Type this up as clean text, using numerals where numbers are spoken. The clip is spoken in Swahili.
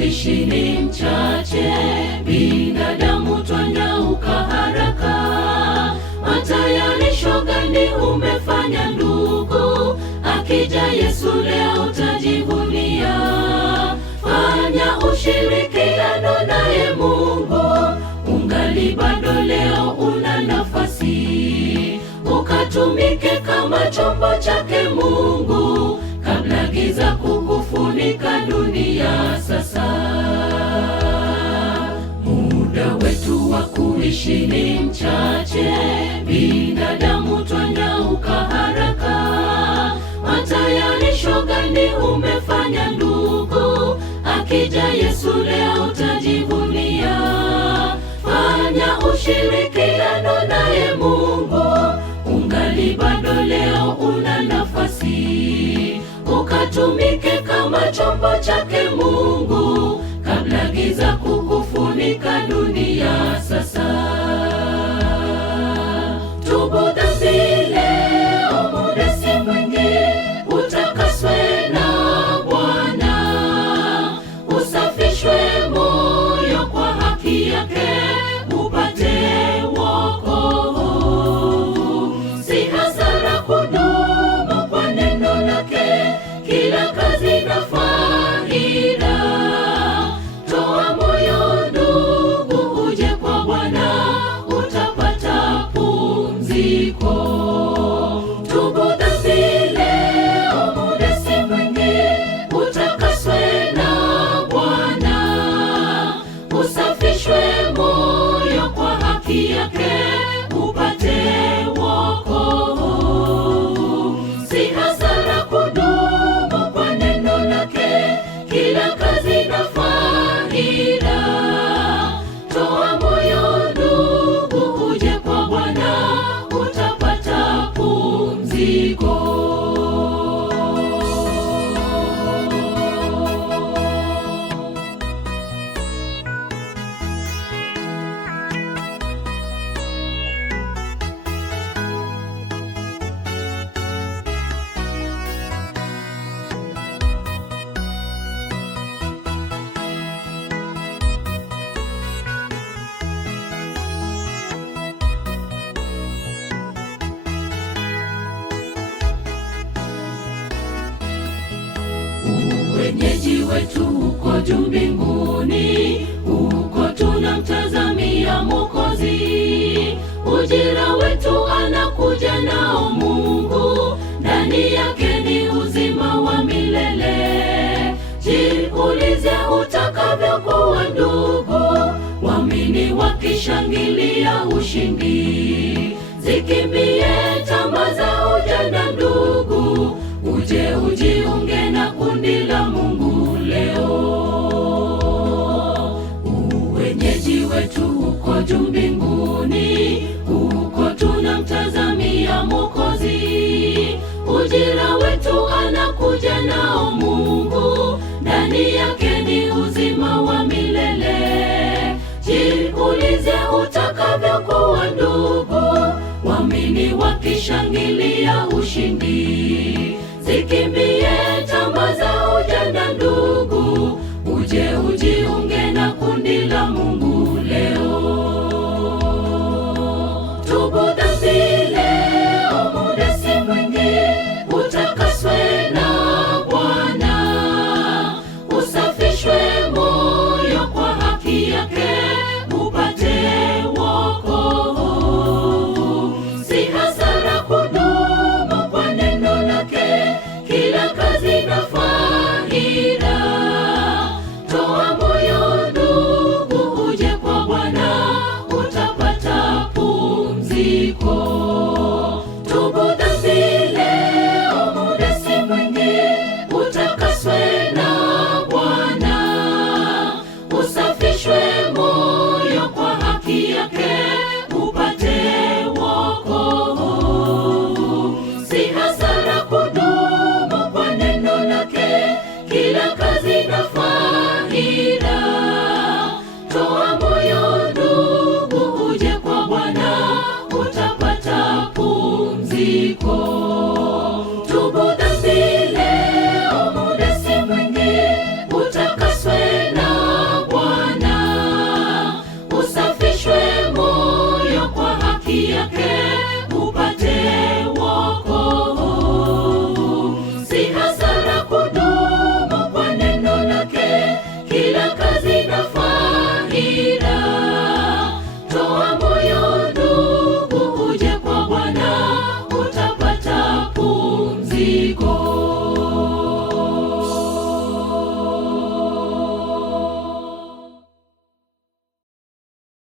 kuishi ni mchache, binadamu twanyauka haraka. Matayarisho gani umefanya ndugu? Akija Yesu leo utajivunia. Fanya ushirikiano naye Mungu, ungali bado leo una nafasi, ukatumike kama chombo chake Mungu, kabla giza kukufunika dunia sasa. Muda wetu wa kuishi ni mchache, binadamu twanyauka haraka. Matayarisho gani umefanya ndugu? Akija Yesu leo utajivunia. Fanya ushirikiano naye Mungu, ungali bado leo una nafasi, ukatumike kama chombo chake Mungu, kabla giza kukufunika dunia sasa. Tubu dhambi leo, muda si mwingi, utakaswe na Bwana, usafishwe moyo kwa haki yake, upate wokovu. Si hasara kudumu kwa neno lake, kila kazi na faida. Toa moyo ndugu, uje kwa Bwana, utapata pumziko. Tubu dhambi leo, muda si mwingi, utakaswe na Bwana, usafishwe moyo kwa haki yake, upate wokovu. Si hasara kudumu kwa neno lake, kila kazi na faida. Toa moyo ndugu, uje kwa Bwana, utapata pumziko. Wenyeji wetu huko juu mbinguni, huko tunamtazamia Mwokozi. Ujira wetu anakuja nao Mungu, ndani yake ni uzima wa milele. Jiulize utakavyokuwa ndugu, waamini wakishangilia ushindi. Zikimbie tamaa za ujana ndugu, uje ujiunge na kundi la Mungu leo. Wenyeji wetu huko juu mbinguni, huko tunamtazamia Mwokozi. Ujira wetu anakuja nao Mungu, ndani yake ni uzima wa milele. Jiulize utakavyokuwa ndugu, waamini wakishangilia ushindi. Zikimbie tamaa za ujana ndugu, uje ujiunge na kundi la Mungu leo. Tubu dhambi leo, muda si mwingi, utakaswe na Bwana, usafishwe moyo kwa haki yake, upate wokovu. Si hasara kudumu kwa neno lake, kila kazi na faida. Toa moyo ndugu, uje kwa Bwana, utapata pumziko. Tubu dhambi leo, muda si mwingi, utakaswe na Bwana, usafishwe moyo kwa haki yake, upate wokovu. Si hasara kudumu kwa neno lake, kila kazi na faida. Toa moyo ndugu, uje kwa Bwana, utapata pumziko. Tubu dhambi leo, muda si mwingi, utakaswe na haki yake